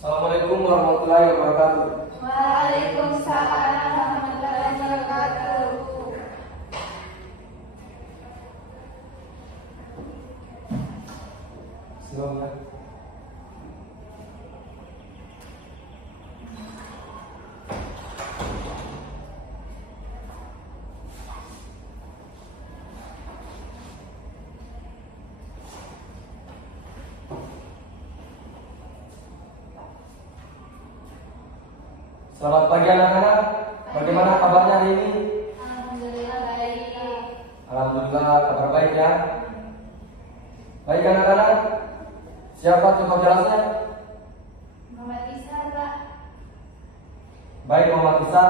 Assalamualaikum warahmatullahi wabarakatuh. Waalaikumsalam warahmatullahi wabarakatuh. Silakan. Selamat pagi anak-anak. Bagaimana kabarnya hari ini? Alhamdulillah baik. Alhamdulillah kabar baik ya. Baik anak-anak. Siapa contoh kelasnya? Muhammad Isa, Pak. Baik Muhammad Isa.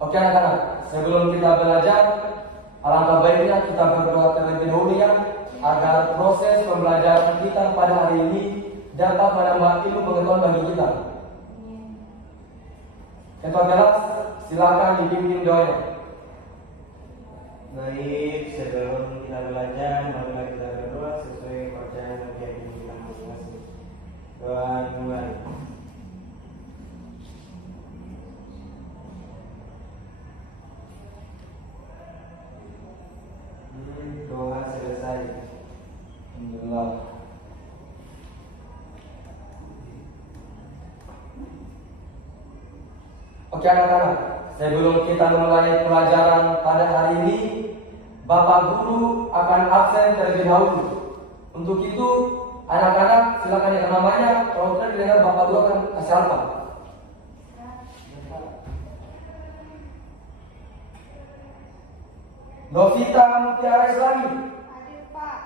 Oke anak-anak, sebelum kita belajar, alangkah baiknya kita berdoa terlebih dahulu ya, agar proses pembelajaran kita pada hari ini dapat menambah ilmu pengetahuan bagi kita. Ketua kelas, silakan dipimpin doanya. Baik, sebelum kita belajar, marilah kita berdoa sesuai bacaan yang diakini kita masing-masing. Doa dimulai. Doa selesai. Alhamdulillah. Oke anak-anak, sebelum kita mulai pelajaran pada hari ini, Bapak Guru akan absen terlebih dahulu. Untuk itu, anak-anak silakan lihat namanya. Kalau tidak didengar, Bapak Guru akan kasih alfa. Novita Mutiara Islami, Hadir, Pak.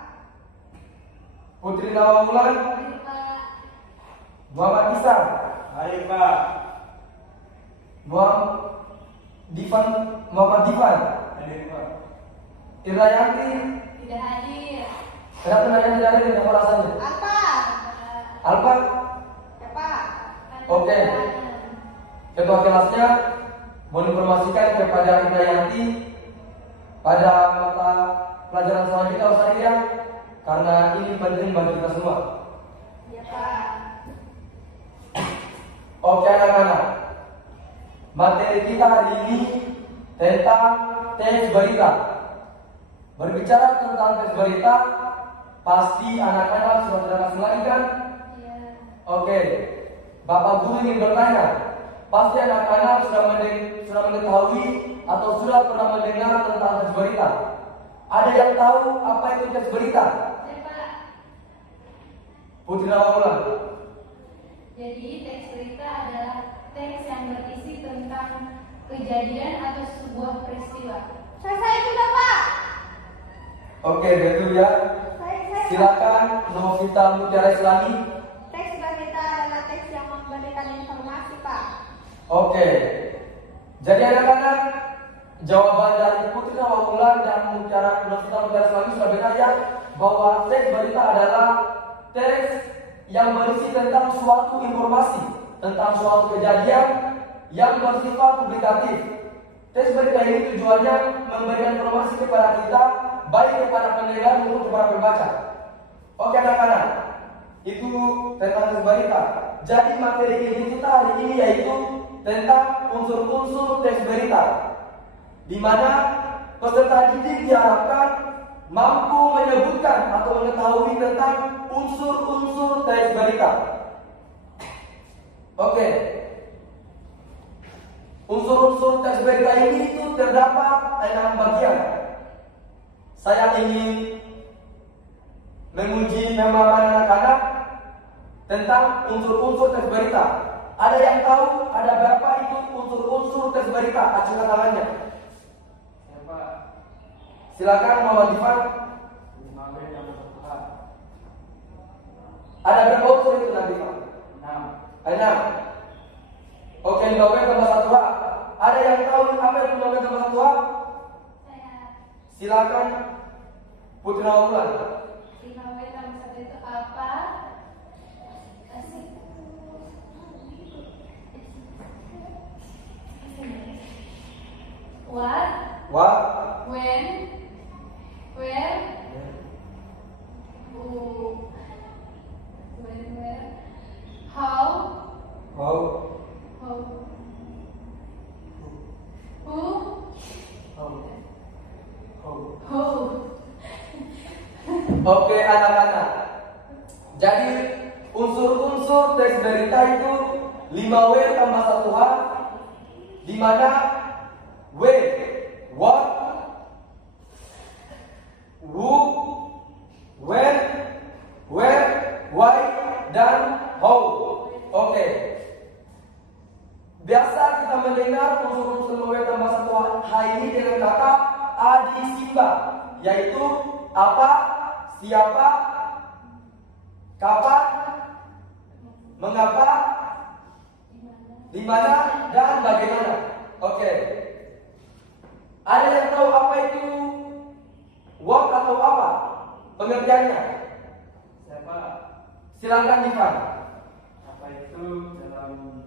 Putri Nawawulan, Hadir, Pak. Muhammad Isa, Hadir Pak. Muhammad Divan, Hadir Pak. Irayanti. Tidak hadir. Kenapa nanya tidak ada dengan alasannya? Apa? Alfa. Ya, Pak. Oke. Ketua kelasnya menginformasikan kepada Irayanti pada mata pelajaran selanjutnya harus hadir ya, karena ini penting bagi kita semua. Ya, Pak. Oke anak-anak, materi kita hari ini tentang teks berita. Berbicara tentang teks berita, pasti anak-anak sudah tidak asing lagi kan? Iya. Oke, Bapak Guru ingin bertanya, pasti anak-anak sudah mengetahui atau sudah pernah mendengar tentang teks berita. Ada yang tahu apa itu teks berita? Ya, Pak. Putri Nawawulan. Jadi teks berita adalah teks yang berisi tentang kejadian atau sebuah peristiwa. Saya juga, Pak. Oke, betul ya. Silakan Novita Mutiara Islami. Teks berita adalah teks yang memberikan informasi, Pak. Oke. Jadi anak-anak, jawaban dari Putri Nawawulan dan Novita Mutiara Islami sudah benar ya, bahwa teks berita adalah teks yang berisi tentang suatu informasi, tentang suatu kejadian yang bersifat publikatif. Teks berita ini tujuannya memberikan informasi kepada kita, baik kepada pendengar maupun kepada pembaca. Oke anak-anak, itu tentang teks berita. Jadi materi ilmu kita hari ini yaitu tentang unsur-unsur teks berita, di mana peserta didik diharapkan mampu menyebutkan atau mengetahui tentang unsur-unsur teks berita. Oke. Unsur-unsur teks berita ini itu terdapat 6 bagian. Saya ingin menguji pemahaman anak-anak tentang unsur-unsur teks berita. Ada yang tahu ada berapa itu unsur-unsur teks berita? Acungkan tangannya. Siapa? Silakan Muhammad Divan. Nomor yang pertama. Ada berapa unsur itu nanti Pak? 6. 6. Oke, nomor tambah 1 H. Ada yang tahu apa itu nomor tambah 1 H? Saya Silakan Putri Nawawulan. 5W tambah 1 itu apa? Asik. What? What? When? Where? Who? When, where? How? Jadi unsur-unsur teks berita itu 5W tambah 1H, di mana W, what, who, when, where, why, dan how. Oke. Biasa kita mendengar unsur-unsur 5W tambah 1H ini dengan kata adisimba, yaitu apa, siapa, kapan, mengapa, di mana, dan bagaimana. Oke. Ada yang tahu apa itu what atau apa pengertiannya? Siapa? Silakan Ivan. Apa itu dalam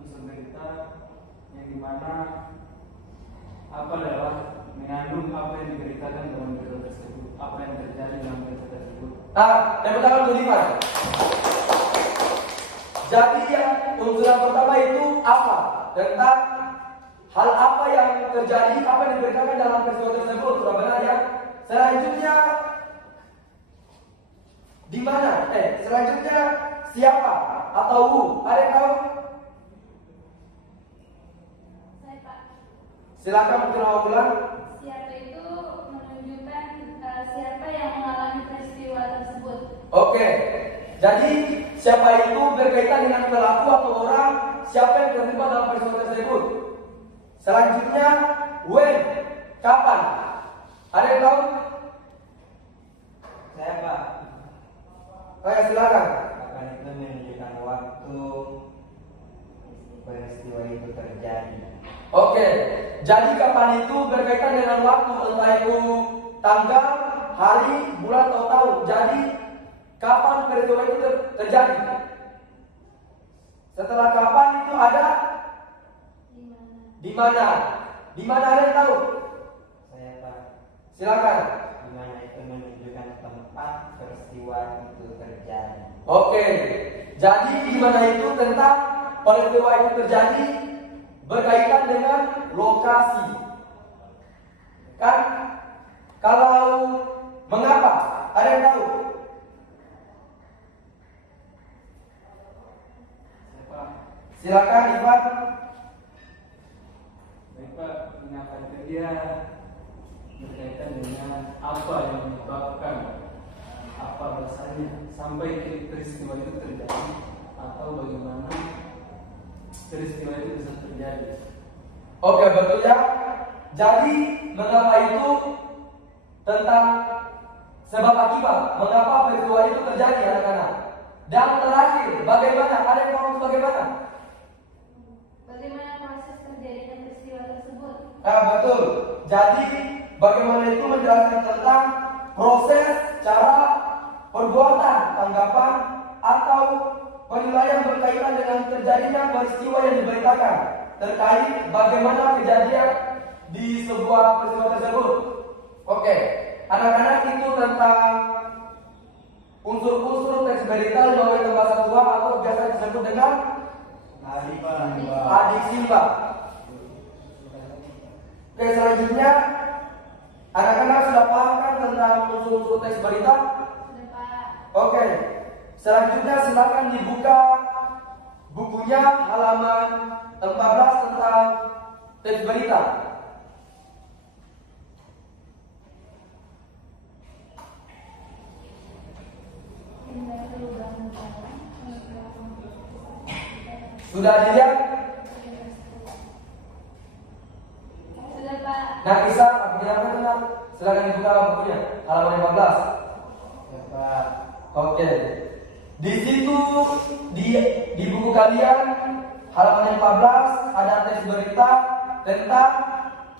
unsur berita yang dimana apa adalah mengandung apa yang diberitakan dalam berita tersebut, apa yang terjadi dalam berita tersebut. Tepuk tangan untuk Ivan. Jadi yang unsur yang pertama itu apa, tentang hal apa yang terjadi, apa yang diberitakan dalam peristiwa tersebut, sudah benar ya. Selanjutnya di mana? Selanjutnya siapa atau who? Ada yang tahu? Saya Pak. Silakan mungkin awal ulang. Siapa itu menunjukkan siapa yang mengalami peristiwa tersebut. Oke. Jadi siapa itu berkaitan dengan pelaku atau orang, siapa yang terlibat dalam peristiwa tersebut. Selanjutnya when, kapan? Ada yang tahu? Saya Pak. Silakan. Kapan itu menunjukkan waktu peristiwa itu terjadi. Oke, jadi kapan itu berkaitan dengan waktu, entah itu tanggal, hari, bulan atau tahun. Jadi kapan peristiwa itu terjadi? Setelah kapan itu ada di mana? Di mana ada yang tahu? Saya Pak. Silakan. Di mana itu menunjukkan tempat peristiwa itu terjadi. Oke, jadi di mana itu tentang peristiwa itu terjadi berkaitan dengan lokasi. Kan? Kalau mengapa? Ada yang tahu? Siapa? Silakan Ivan. Baik Pak, mengapa itu dia berkaitan dengan apa yang menyebabkan apa dasarnya sampai peristiwa itu terjadi, atau bagaimana peristiwa itu bisa terjadi. Oke, betul ya. Jadi mengapa itu tentang sebab akibat, mengapa peristiwa itu terjadi anak-anak. Dan terakhir, bagaimana? Ada yang ngomong bagaimana? Bagaimana proses terjadinya peristiwa tersebut? Betul. Jadi bagaimana itu menjelaskan tentang proses, cara, perbuatan, tanggapan, atau penilaian berkaitan dengan terjadinya peristiwa yang diberitakan terkait bagaimana kejadian di sebuah peristiwa tersebut. Oke, anak-anak itu tentang unsur-unsur teks berita 5W tambah 1H atau biasa disebut dengan adisimba. Oke, selanjutnya anak-anak sudah paham kan tentang unsur-unsur teks berita? Sudah Pak. Oke, selanjutnya silakan dibuka bukunya halaman 14 tentang teks berita. Sudah dilihat? Sudah Pak. Nah, kisah apa dengar? Silakan dibuka bukunya halaman 15. Ya Pak. Oke. Di situ di buku kalian halaman 14 ada teks berita tentang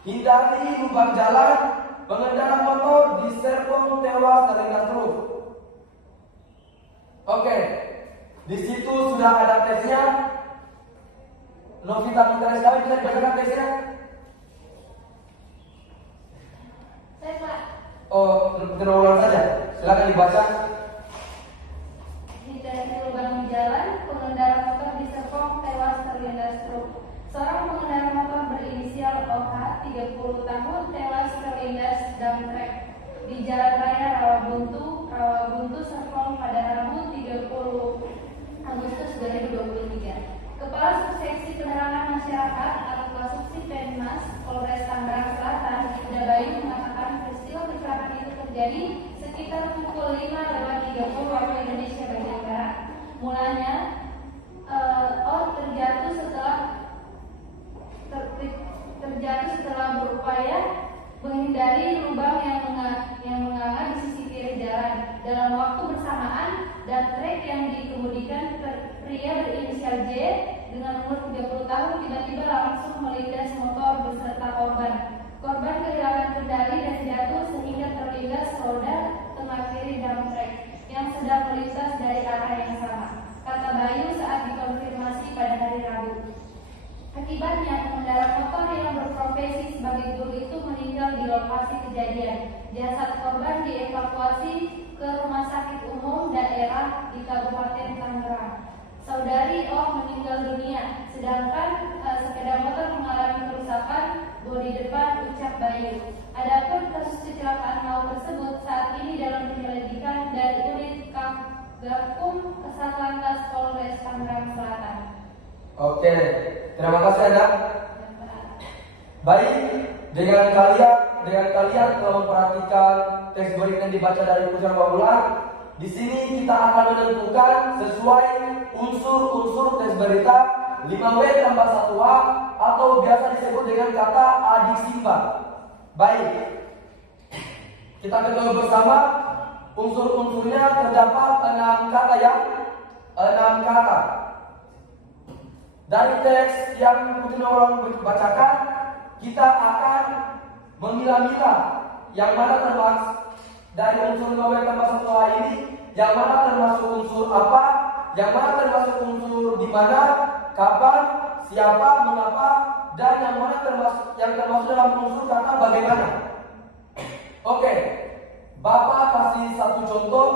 hindari lubang jalan, pengendara motor diserpong tewas terlindas truk. Oke. Di situ sudah ada teksnya. Novita Mutare sekali bisa dibacakan teksnya? Saya Pak. Kita ulang saja. Silakan dibaca. Hindari lubang jalan, pengendara motor diserpong tewas terlindas truk. Seorang pengendara motor berinisial OH, 30 tahun, tewas terlindas dump truck di Jalan Raya Rawabuntu, Serpong pada Rabu yang dikemudikan pria berinisial J dengan umur 30 tahun tiba-tiba langsung melindas motor beserta korban. Korban kehilangan kendali dan jatuh sehingga terlindas roda tengah kiri dump truck yang sedang melintas dari arah yang sama, kata Bayu saat dikonfirmasi pada hari Rabu. Akibatnya, pengendara motor yang berprofesi sebagai guru itu meninggal di lokasi kejadian. Jasad korban dievakuasi ke Rumah Sakit Umum Daerah di Kabupaten Tangerang. Saudari O meninggal dunia, sedangkan sepeda motor mengalami kerusakan bodi depan, ucap Bayu. Adapun kasus kecelakaan maut tersebut saat ini dalam penyelidikan dari unit Gakum Satlantas Polres Tangerang Selatan. Oke, terima kasih anak. Baik, dengan kalian kalau memperhatikan teks berita yang dibaca dari ucapan Babulan, di sini kita akan menentukan sesuai unsur-unsur teks berita 5W tambah 1A atau biasa disebut dengan kata adik simpan. Baik, kita ketahui bersama unsur-unsurnya terdapat 6 kata ya, 6 kata. Dari teks yang Putri bacakan, kita akan memilah-milah yang mana termasuk dari unsur 5W tambah 1A ini, yang mana termasuk unsur apa, yang mana termasuk unsur di mana, kapan, siapa, mengapa, dan yang mana termasuk dalam unsur kata bagaimana. Oke, Bapak kasih satu contoh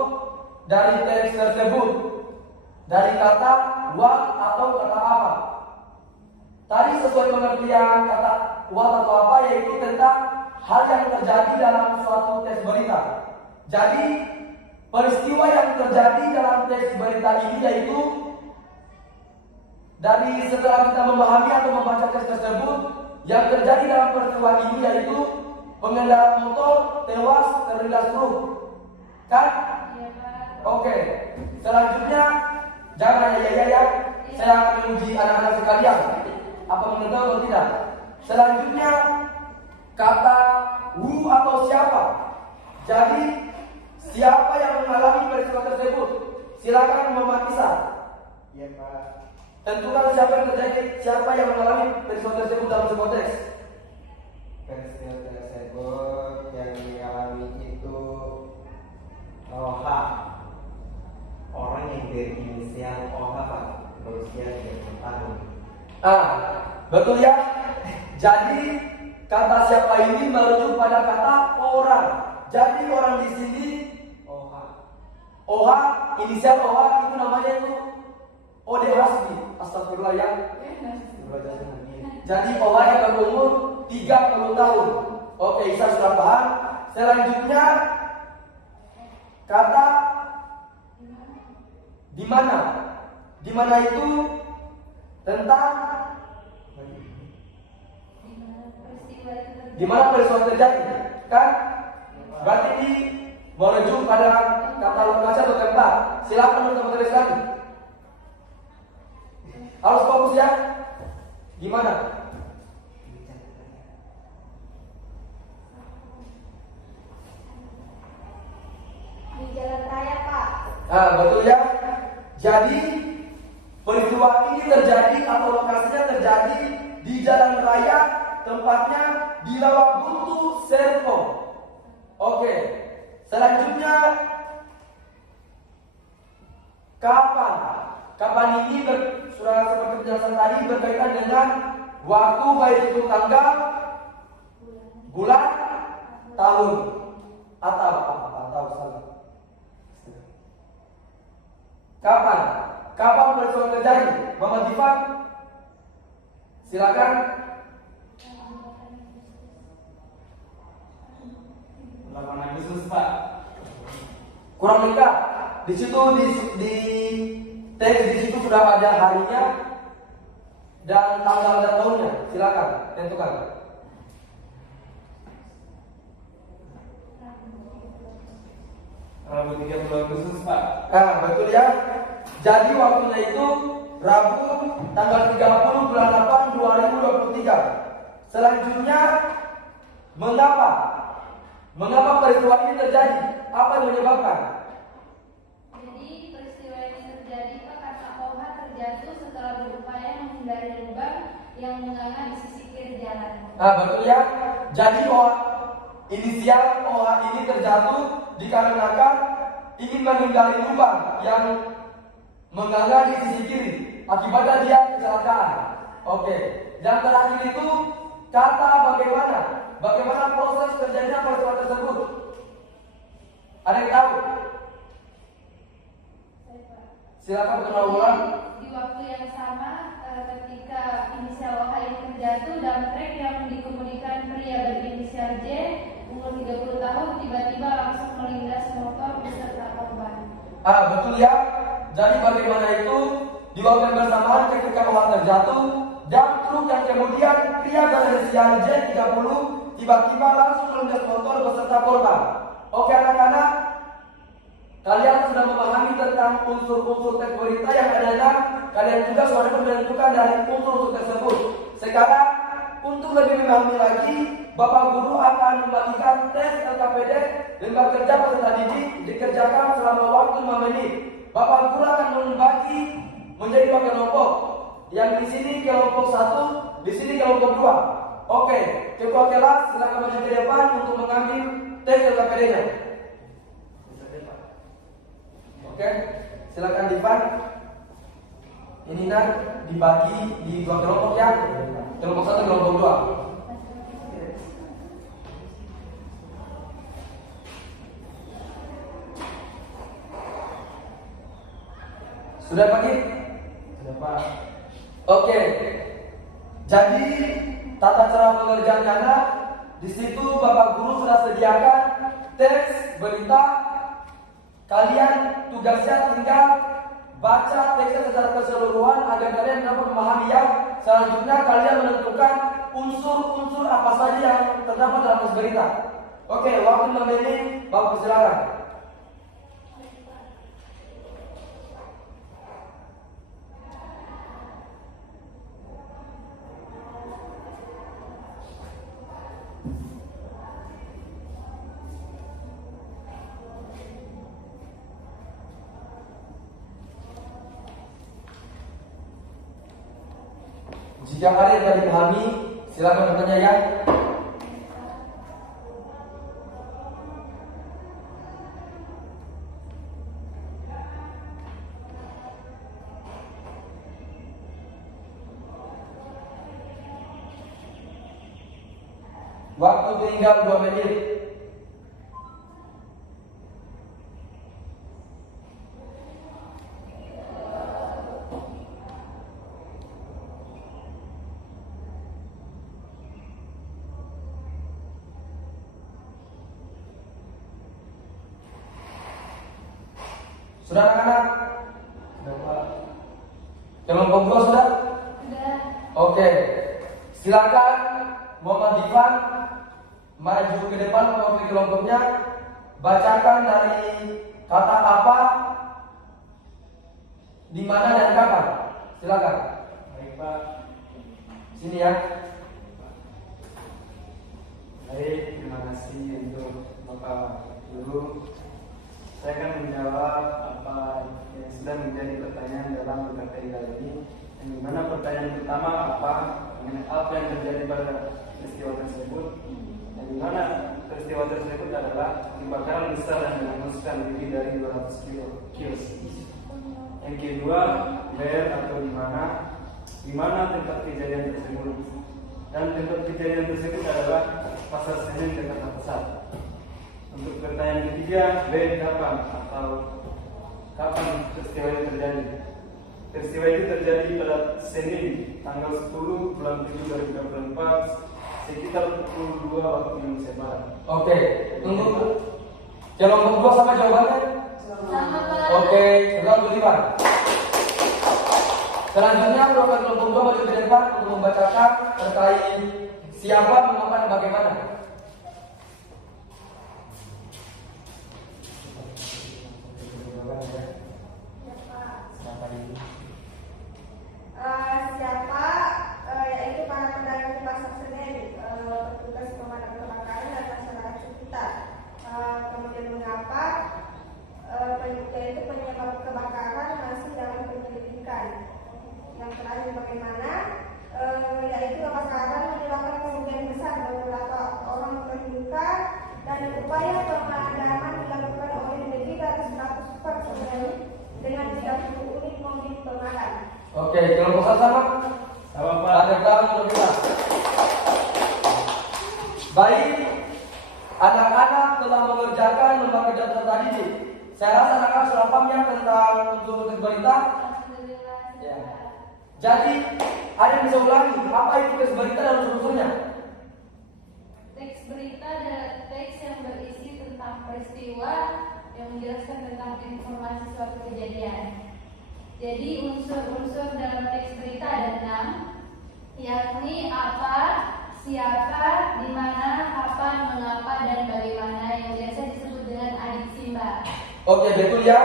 dari teks tersebut, dari kata what atau kata apa. Tadi sesuai pengertian kata what atau apa, yaitu tentang hal yang terjadi dalam suatu teks berita. Jadi peristiwa yang terjadi dalam teks berita ini yaitu dari setelah kita memahami atau membaca teks tersebut, yang terjadi dalam peristiwa ini yaitu pengendara motor tewas terlindas truk, kan? Iya, Pak. Oke, selanjutnya jangan ya. Saya akan menguji anak-anak sekalian apa mengenal atau tidak. Selanjutnya kata who atau siapa. Jadi siapa yang mengalami peristiwa tersebut? Silakan Muhammad Isa. Iya Pak. Tentukan siapa yang mengalami peristiwa tersebut dalam sebuah teks. Peristiwa tersebut yang dialami itu OH, orang yang berinisial OH Pak, berusia 30 tahun. Betul ya. Jadi kata siapa ini merujuk pada kata orang. Jadi orang di sini OH, inisial OH itu namanya itu Ode Hasbi. Astagfirullah ya. Jadi OH yang berumur 30 tahun. Oke, Isa sudah paham. Selanjutnya kata di mana. Di mana itu tentang di mana peristiwa terjadi, kan? Berarti ini merujuk pada kata lokasi atau tempat. Silakan teman-teman sekalian. Harus fokus ya. Gimana? Di jalan raya, Pak. Betul ya. Jadi peristiwa ini terjadi atau lokasinya terjadi di jalan raya, tempatnya di Rawabuntu, Serpong. Oke. Selanjutnya kapan? Kapan ini sudah seperti penjelasan tadi berkaitan dengan waktu, baik itu tanggal, bulan, tahun, atau salah. Kapan? Kapan peristiwa terjadi? Muhammad Difan, silakan. 8 Agustus Pak. Kurang lengkap. Di situ di teks di situ sudah ada harinya dan tanggal dan tahunnya. Silakan tentukan. Rabu 30 Agustus Pak. Betul ya. Jadi waktunya itu Rabu tanggal 30 bulan 8 2023. Selanjutnya mengapa? Mengapa peristiwa ini terjadi? Apa yang menyebabkan? Jadi peristiwa ini dari lubang yang menganga di sisi kiri jalan. Nah, betul ya. Jadi inisial OH ini terjatuh dikarenakan ingin menghindari lubang yang menganga di sisi kiri. Akibatnya dia kecelakaan. Oke. Yang terakhir itu kata bagaimana. Bagaimana proses terjadinya peristiwa tersebut? Ada yang tahu? Silakan berkenal ulang. Di waktu yang sama, ketika inisial OH ini terjatuh, dump truck yang dikemudikan pria berinisial J umur 30 tahun tiba-tiba langsung melindas motor beserta korban. Betul ya. Jadi bagaimana itu di waktu yang bersamaan ketika OH terjatuh, dump truk yang kemudian pria berinisial J 30 tiba-tiba langsung melindas motor beserta korban. Oke anak-anak, kalian sudah memahami tentang unsur-unsur teks berita yang ada. Kalian juga sudah menentukan dari unsur-unsur tersebut. Sekarang untuk lebih memahami lagi, Bapak Guru akan membagikan tes LKPD lembar kerja peserta didik dikerjakan selama waktu 5 menit. Bapak Guru akan membagi menjadi 2 kelompok. Yang di sini kelompok 1, di sini kelompok 2. Oke, ketua kelas silakan maju ke depan untuk mengambil tes LKPD-nya. Oke, silakan Divan. Ini dibagi di 2 kelompok ya. Kelompok 1, kelompok 2. Sudah pagi? Sudah Pak. Oke. Jadi tata cara pengerjaan Anda di situ Bapak Guru sudah sediakan teks berita. Kalian tugasnya tinggal baca teksnya secara keseluruhan agar kalian dapat memahami ya. Selanjutnya kalian menentukan unsur-unsur apa saja yang terdapat dalam teks berita. Oke, waktu 6 menit, Bapak silakan. Jika ada yang tidak dipahami, silakan bertanya ya. Waktu tinggal 2 menit. Sudah anak-anak? Sudah Pak. Kelompok 2 sudah? Sudah. Oke. Silakan Muhammad Divan maju ke depan mewakili kelompoknya. Bacakan dari kata apa, di mana dan kapan. Silakan. Baik Pak. Sini ya. Baik, terima kasih untuk Bapak Guru. Saya akan menjawab apa yang sudah menjadi pertanyaan dalam UKTI kali ini. Yang dimana pertanyaan pertama mengenai apa yang terjadi pada peristiwa tersebut. Yang dimana peristiwa tersebut adalah kebakaran besar yang menghanguskan lebih dari 200 kios. Yang kedua, where atau di mana tempat kejadian tersebut. Dan tempat kejadian tersebut adalah Pasar Senen Jakarta Pusat. Untuk pertanyaan ketiga, kapan atau kapan peristiwa itu terjadi? Peristiwa itu terjadi pada Senin, tanggal 10 bulan 7 2024, sekitar pukul 2 waktu Indonesia Barat. Oke. Untuk kelompok 2 sama jawabannya? Sama Pak. Oke, selamat Divan. Selanjutnya program kelompok 2 maju ke depan untuk membacakan terkait siapa, mengapa, dan bagaimana. Siapa yaitu para pedagang di Pasar Senen, petugas pemadam kebakaran dan masyarakat sekitar. Kemudian mengapa, yaitu penyebab kebakaran masih dalam penyelidikan. Yang terakhir bagaimana, dengan 30 unit mobil pemadam. Oke, kelompok satu sama? Sama Pak. Ada tangan untuk kita. Baik, anak-anak telah mengerjakan lembaga kerja tadi. Saya rasa anak-anak sudah paham ya tentang unsur teks berita. Alhamdulillah. Ya. Jadi, ada yang bisa ulangi apa itu teks berita dan unsur-unsurnya? Teks berita adalah teks yang berisi tentang peristiwa yang menjelaskan tentang informasi suatu kejadian. Jadi unsur-unsur dalam teks berita ada 6, yakni apa, siapa, di mana, kapan, mengapa, dan bagaimana yang biasa disebut dengan adiksi Mbak. Oke, betul ya.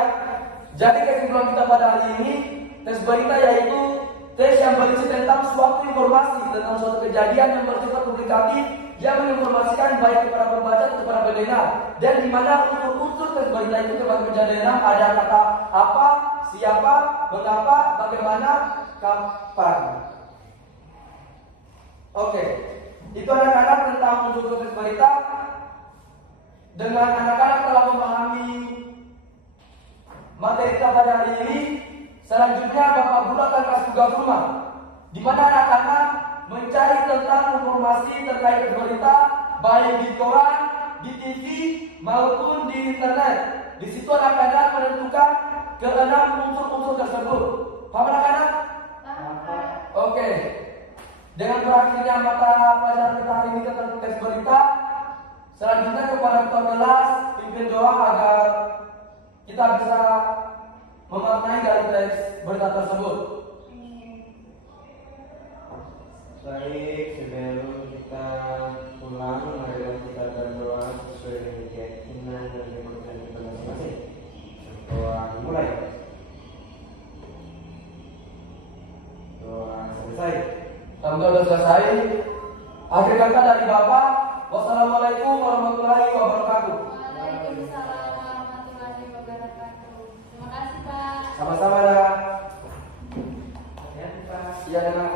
Jadi kesimpulan kita pada hari ini, teks berita yaitu teks yang berisi tentang suatu informasi tentang suatu kejadian yang bersifat publikatif yang menginformasikan baik kepada pembaca atau kepada pendengar. Dan di mana unsur-unsur teks berita itu dapat menjadi 6, ada kata apa, siapa, mengapa, bagaimana, kapan. Oke, itu anak-anak tentang unsur teks berita. Dengan anak-anak telah memahami materi kita pada hari ini, selanjutnya Bapak Guru akan kasih tugas rumah, di mana anak-anak mencari tentang informasi terkait teks berita, baik di koran, di TV maupun di internet. Di situ anak-anak menentukan ke-6 unsur-unsur tersebut. Paham anak-anak? Oke. Dengan berakhirnya mata pelajaran kita hari ini tentang teks berita, selanjutnya kepada ketua kelas pimpin doa agar kita bisa memaknai dari teks berita tersebut. Baik, sebelum kita pulang, mari kita berdoa sesuai dengan keyakinan dan kepercayaan kita masing-masing. Doa dimulai. Doa selesai. Alhamdulillah sudah selesai. Akhir kata dari Bapak, wassalamualaikum warahmatullahi wabarakatuh. Waalaikumsalam warahmatullahi wabarakatuh. Terima kasih Pak. Sama-sama ya. Ya, Pak. Iya dengan